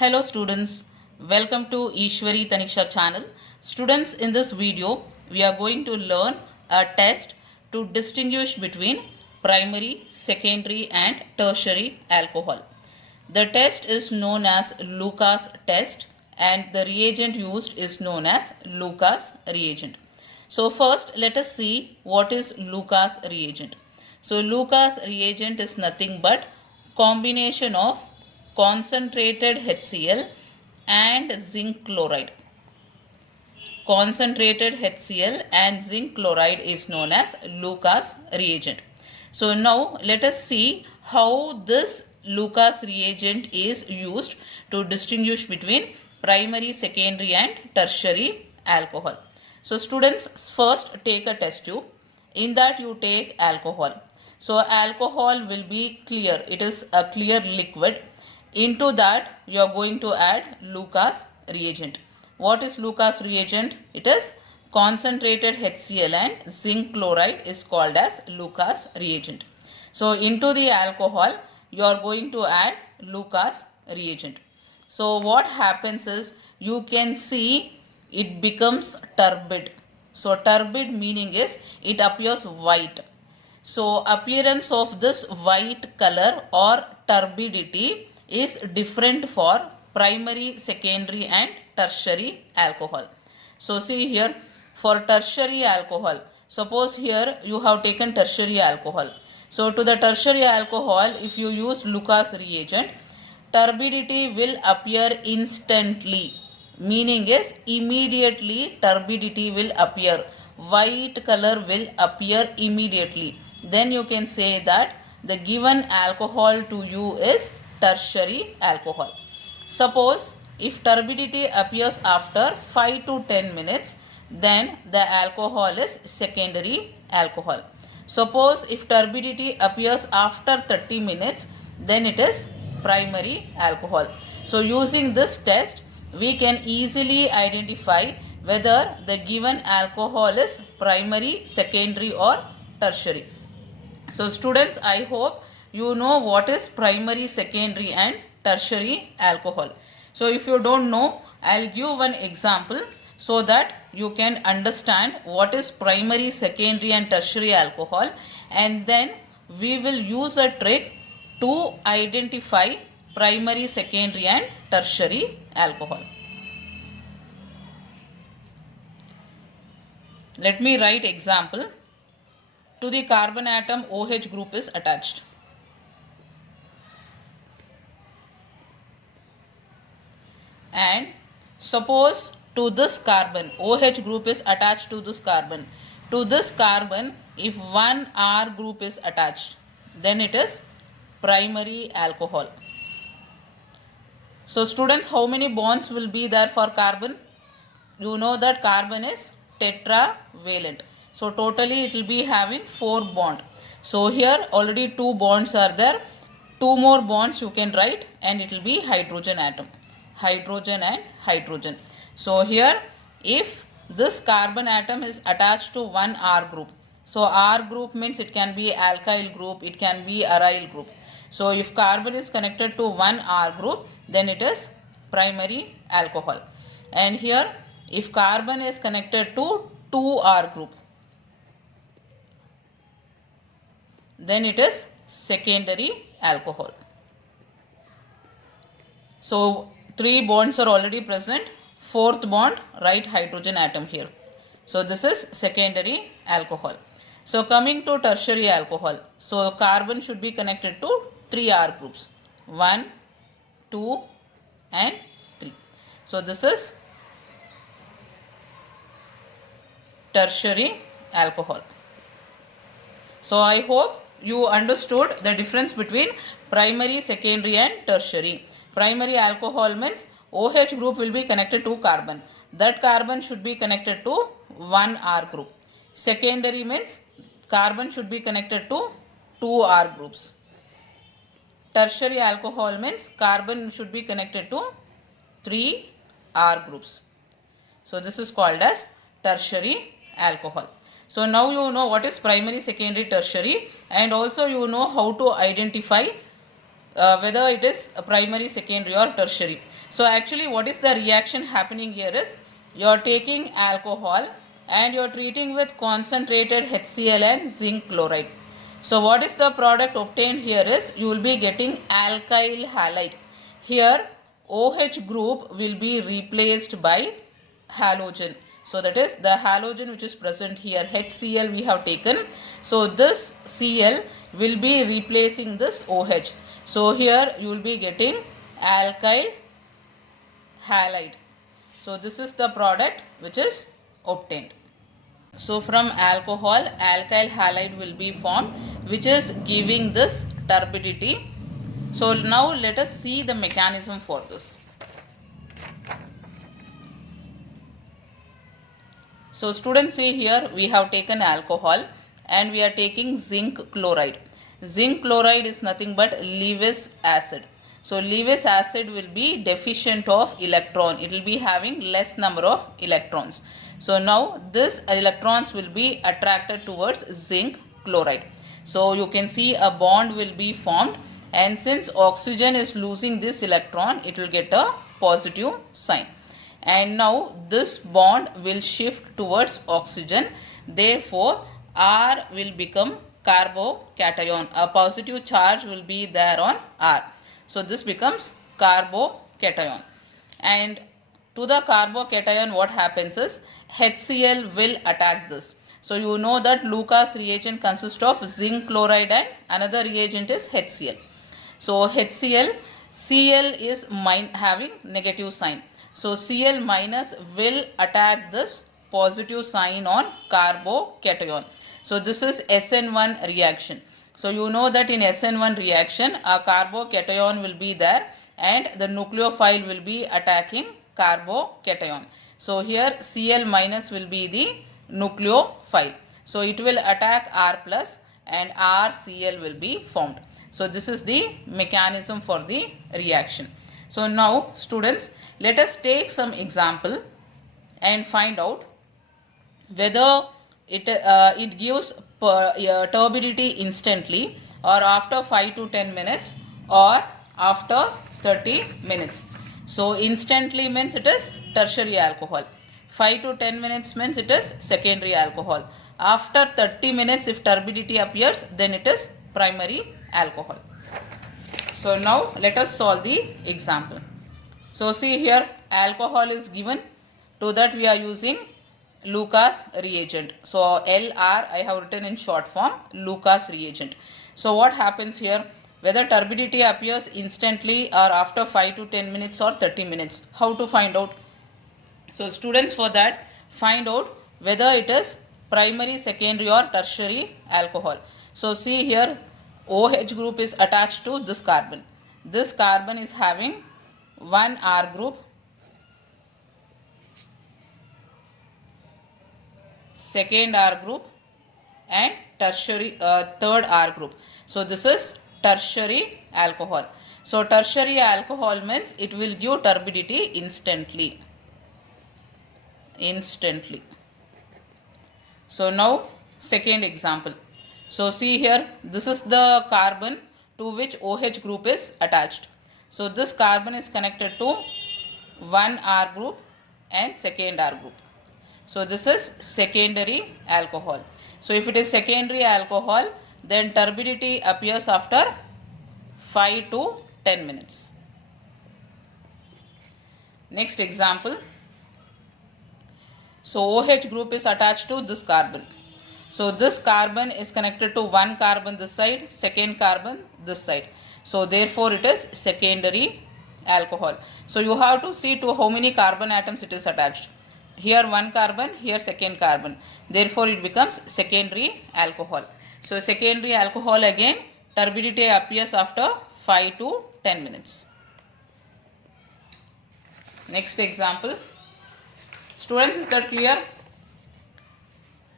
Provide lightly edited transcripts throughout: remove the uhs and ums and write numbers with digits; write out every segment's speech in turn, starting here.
Hello students, welcome to Eshwari Thaniksha channel. Students, in this video we are going to learn a test to distinguish between primary, secondary and tertiary alcohol. The test is known as Lucas test and the reagent used is known as Lucas reagent. So first let us see what is Lucas reagent. So Lucas reagent is nothing but combination of concentrated HCl and zinc chloride. Concentrated HCl and zinc chloride is known as Lucas reagent. So now let us see how this Lucas reagent is used to distinguish between primary, secondary and tertiary alcohol. So students, first take a test tube. In that you take alcohol. So alcohol will be clear. It is a clear liquid. Into that you are going to add Lucas reagent. What is Lucas reagent? It is concentrated HCl and zinc chloride is called as Lucas reagent. So into the alcohol you are going to add Lucas reagent. So what happens is you can see it becomes turbid. So turbid meaning is it appears white. So appearance of this white color or turbidity is different for primary, secondary and tertiary alcohol. So see here, for tertiary alcohol, suppose here you have taken tertiary alcohol. So to the tertiary alcohol, if you use Lucas reagent, turbidity will appear instantly. Meaning is immediately turbidity will appear. White color will appear immediately. Then you can say that the given alcohol to you is tertiary alcohol. Suppose if turbidity appears after 5 to 10 minutes, then the alcohol is secondary alcohol. Suppose if turbidity appears after 30 minutes, then it is primary alcohol. So using this test, we can easily identify whether the given alcohol is primary, secondary or tertiary. So students, I hope you know what is primary, secondary and tertiary alcohol. So if you don't know, I'll give one example so that you can understand what is primary, secondary and tertiary alcohol, and then we will use a trick to identify primary, secondary and tertiary alcohol. Let me write example. To the carbon atom OH group is attached. And suppose to this carbon, OH group is attached to this carbon. To this carbon, if one R group is attached, then it is primary alcohol. So students, how many bonds will be there for carbon? You know that carbon is tetravalent. So totally it will be having 4 bonds. So here already 2 bonds are there. 2 more bonds you can write and it will be hydrogen atom. Hydrogen and hydrogen. So here if this carbon atom is attached to one R group. So R group means it can be alkyl group, it can be aryl group. So if carbon is connected to one R group, then it is primary alcohol. And here if carbon is connected to 2R group, then it is secondary alcohol. So 3 bonds are already present. 4th bond, write hydrogen atom here. So this is secondary alcohol. So coming to tertiary alcohol. So carbon should be connected to 3 R groups. 1, 2 and 3. So this is tertiary alcohol. So I hope you understood the difference between primary, secondary and tertiary. Primary alcohol means OH group will be connected to carbon. That carbon should be connected to one R group. Secondary means carbon should be connected to 2 R groups. Tertiary alcohol means carbon should be connected to 3 R groups. So this is called as tertiary alcohol. So now you know what is primary, secondary, tertiary, and also you know how to identify whether it is a primary, secondary or tertiary. So actually what is the reaction happening here is, you are taking alcohol and you are treating with concentrated HCl and zinc chloride. So what is the product obtained here is, you will be getting alkyl halide. Here OH group will be replaced by halogen. So that is the halogen which is present here, HCl we have taken. So this Cl will be replacing this OH. So here you will be getting alkyl halide. So this is the product which is obtained. So from alcohol, alkyl halide will be formed, which is giving this turbidity. So now let us see the mechanism for this. So students, see here we have taken alcohol and we are taking zinc chloride. Zinc chloride is nothing but Lewis acid. So Lewis acid will be deficient of electron. It will be having less number of electrons. So now this electrons will be attracted towards zinc chloride. So you can see a bond will be formed, and since oxygen is losing this electron, it will get a positive sign. And now this bond will shift towards oxygen. Therefore R will become carbocation. A positive charge will be there on R. So this becomes carbocation. And to the carbocation, what happens is, HCl will attack this. So you know that Lucas reagent consists of zinc chloride and another reagent is HCl. So HCl, Cl is having negative sign. So Cl minus will attack this positive sign on carbocation. So this is SN1 reaction. So you know that in SN1 reaction, a carbocation will be there and the nucleophile will be attacking carbocation. So here Cl minus will be the nucleophile. So it will attack R plus and RCl will be formed. So this is the mechanism for the reaction. So now students, let us take some example and find out whether it gives turbidity instantly or after 5 to 10 minutes or after 30 minutes. So instantly means it is tertiary alcohol. 5 to 10 minutes means it is secondary alcohol. After 30 minutes if turbidity appears, then it is primary alcohol. So now let us solve the example. So see here, alcohol is given. To that we are using Lucas reagent. So LR I have written in short form, Lucas reagent. So what happens here, whether turbidity appears instantly or after 5 to 10 minutes or 30 minutes. How to find out? So students, for that, find out whether it is primary, secondary or tertiary alcohol. So see here, OH group is attached to this carbon. This carbon is having one R group, second R group and tertiary third R group. So this is tertiary alcohol. So tertiary alcohol means it will give turbidity instantly. So now second example. So see here, this is the carbon to which OH group is attached. So this carbon is connected to one R group and second R group. So this is secondary alcohol. So if it is secondary alcohol, then turbidity appears after 5 to 10 minutes. Next example. So OH group is attached to this carbon. So this carbon is connected to one carbon this side, second carbon this side. So therefore it is secondary alcohol. So you have to see to how many carbon atoms it is attached. Here one carbon, here second carbon. Therefore it becomes secondary alcohol. So secondary alcohol, again turbidity appears after 5 to 10 minutes. Next example. Students, is that clear?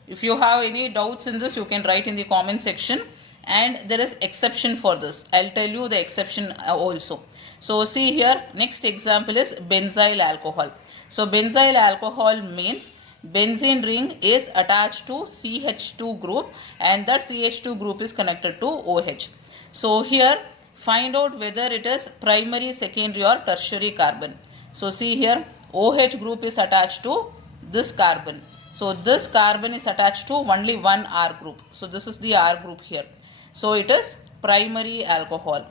If you have any doubts in this, you can write in the comment section, and there is exception for this. I'll tell you the exception also. So see here, next example is benzyl alcohol. So benzyl alcohol means benzene ring is attached to CH2 group and that CH2 group is connected to OH. So here find out whether it is primary, secondary or tertiary carbon. So see here, OH group is attached to this carbon. So this carbon is attached to only one R group. So this is the R group here. So it is primary alcohol.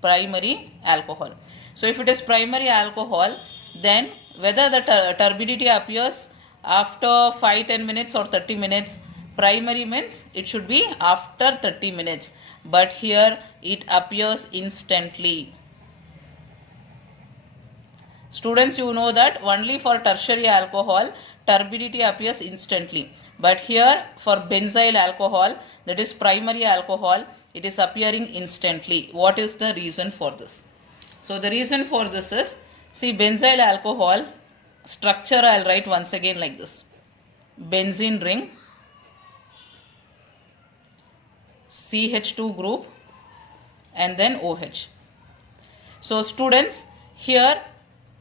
Primary alcohol. So if it is primary alcohol, then whether the turbidity appears after 5-10 minutes or 30 minutes, primary means it should be after 30 minutes. But here it appears instantly. Students, you know that only for tertiary alcohol, turbidity appears instantly. But here for benzyl alcohol, that is primary alcohol, it is appearing instantly. What is the reason for this? So the reason for this is, see, benzyl alcohol structure I will write once again like this. Benzene ring, CH2 group and then OH. So students, here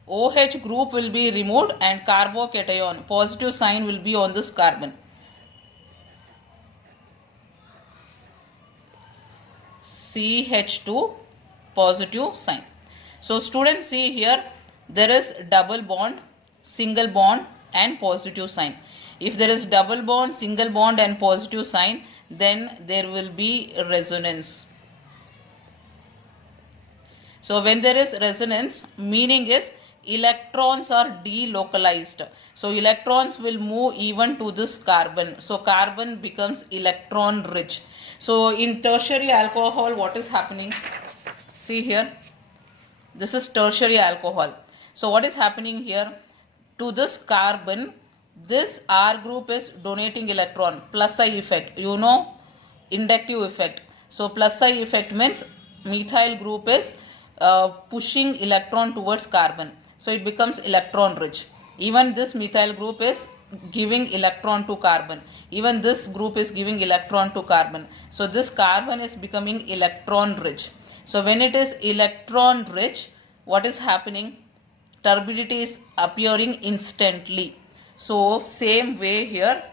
OH group will be removed and carbocation, positive sign will be on this carbon. CH2 positive sign. So students, see here there is double bond, single bond and positive sign. If there is double bond, single bond and positive sign, then there will be resonance. So when there is resonance, meaning is electrons are delocalized. So electrons will move even to this carbon. So carbon becomes electron rich. So in tertiary alcohol, what is happening? See here, this is tertiary alcohol. So what is happening here? To this carbon, this R group is donating electron, plus I effect, you know, inductive effect. So plus I effect means methyl group is pushing electron towards carbon. So it becomes electron rich. Even this methyl group is giving electron to carbon. Even this group is giving electron to carbon. So this carbon is becoming electron rich. So when it is electron rich, what is happening? Turbidity is appearing instantly. So same way here.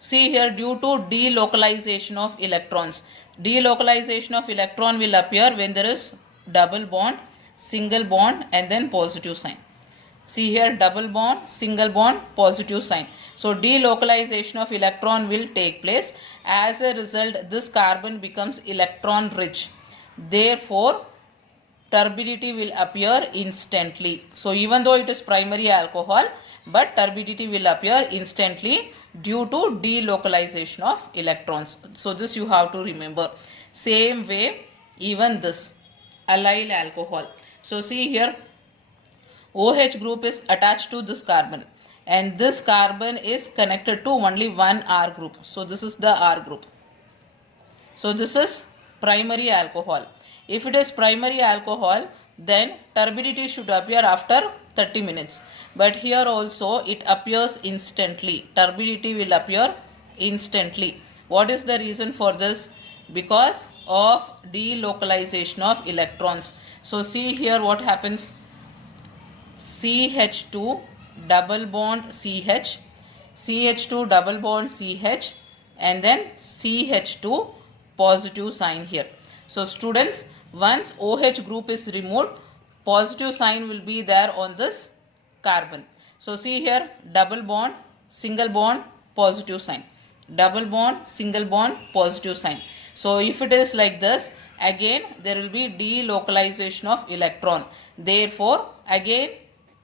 See here, due to delocalization of electrons. Delocalization of electron will appear when there is double bond, single bond and then positive sign. See here, double bond, single bond, positive sign. So delocalization of electron will take place. As a result, this carbon becomes electron rich. Therefore, turbidity will appear instantly. So even though it is primary alcohol, but turbidity will appear instantly due to delocalization of electrons. So this you have to remember. Same way, even this allyl alcohol. So see here, OH group is attached to this carbon and this carbon is connected to only one R group. So this is the R group. So this is primary alcohol. If it is primary alcohol, then turbidity should appear after 30 minutes. But here also it appears instantly. Turbidity will appear instantly. What is the reason for this? Because of delocalization of electrons. So see here what happens. CH2 double bond CH, CH2 double bond CH and then CH2 positive sign here. So students, once OH group is removed, positive sign will be there on this carbon. So see here, double bond, single bond, positive sign. Double bond, single bond, positive sign. So if it is like this, again there will be delocalization of electron. Therefore, again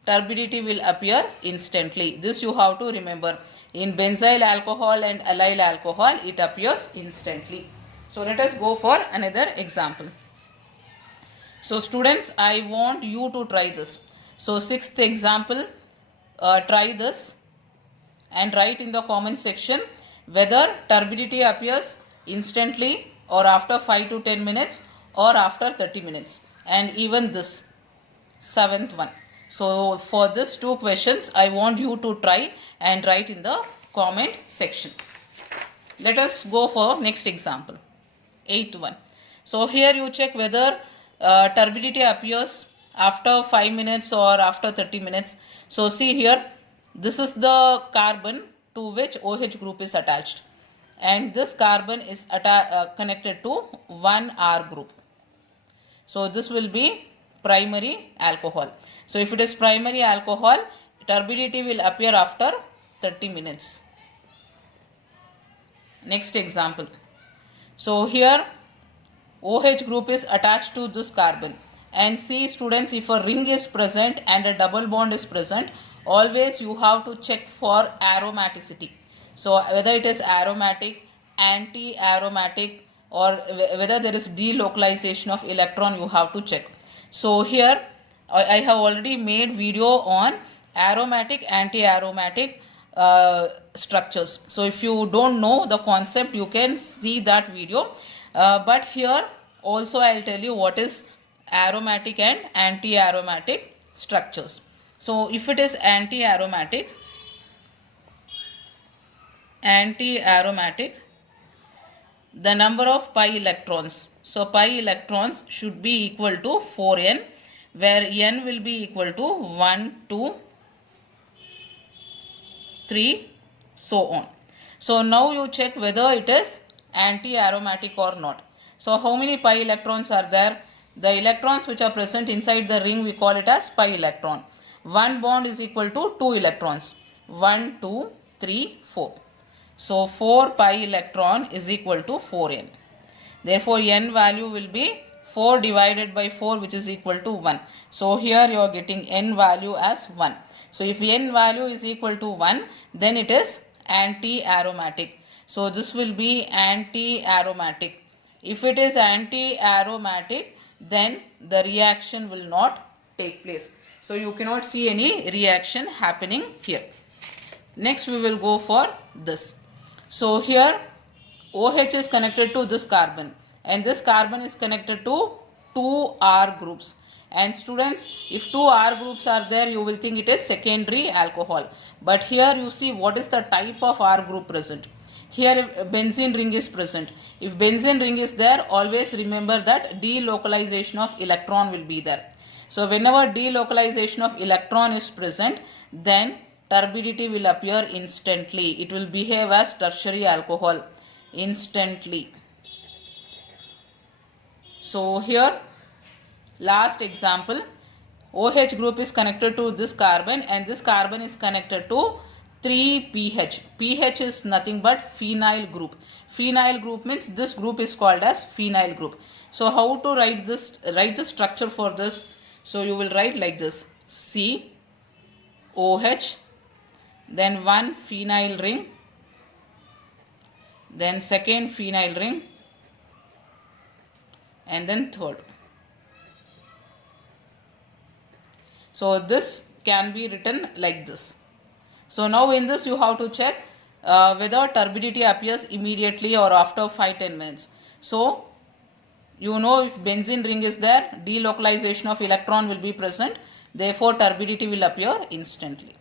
turbidity will appear instantly. This you have to remember. In benzyl alcohol and allyl alcohol, it appears instantly. So let us go for another example. So students, I want you to try this. So sixth example, try this and write in the comment section whether turbidity appears instantly or after 5 to 10 minutes or after 30 minutes. And even this seventh one. So for these two questions, I want you to try and write in the comment section. Let us go for next example. Eighth one. So here you check whether turbidity appears after 5 minutes or after 30 minutes. So see here, this is the carbon to which OH group is attached. And this carbon is connected to one R group. So this will be primary alcohol. So if it is primary alcohol, turbidity will appear after 30 minutes. Next example. So here OH group is attached to this carbon, and see students, if a ring is present and a double bond is present, always you have to check for aromaticity. So whether it is aromatic, anti-aromatic, or whether there is delocalization of electron, you have to check. So here I have already made video on aromatic, anti-aromatic structures. So if you don't know the concept, you can see that video. But here also I will tell you what is aromatic and anti-aromatic structures. So if it is anti-aromatic, the number of pi electrons. So pi electrons should be equal to 4n, where n will be equal to 1, 2, 3, so on. So now you check whether it is anti-aromatic or not. So how many pi electrons are there? The electrons which are present inside the ring, we call it as pi electron. One bond is equal to 2 electrons. 1, 2, 3, 4. So 4 pi electron is equal to 4n. Therefore n value will be 4 divided by 4, which is equal to 1. So here you are getting n value as 1. So if n value is equal to 1, then it is anti-aromatic. So this will be anti-aromatic. If it is anti-aromatic, then the reaction will not take place. So you cannot see any reaction happening here. Next we will go for this. So here OH is connected to this carbon, and this carbon is connected to 2 R groups. And students, if 2 R groups are there, you will think it is secondary alcohol. But here you see what is the type of R group present. Here if benzene ring is present. If benzene ring is there, always remember that delocalization of electron will be there. So whenever delocalization of electron is present, then turbidity will appear instantly. It will behave as tertiary alcohol instantly. So here last example, OH group is connected to this carbon, and this carbon is connected to 3pH. pH is nothing but phenyl group. Phenyl group means this group is called as phenyl group. So how to write this? Write the structure for this. So you will write like this: C, OH, then one phenyl ring, then second phenyl ring, and then third. So this can be written like this. So now in this you have to check whether turbidity appears immediately or after 5-10 minutes. So you know, if benzene ring is there, delocalization of electron will be present. Therefore turbidity will appear instantly.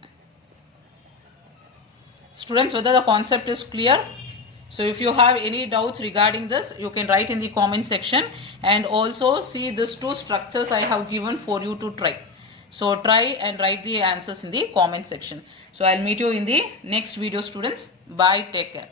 Students, whether the concept is clear? So if you have any doubts regarding this, you can write in the comment section, and also see these 2 structures I have given for you to try. So try and write the answers in the comment section. So I'll meet you in the next video, students. Bye. Take care.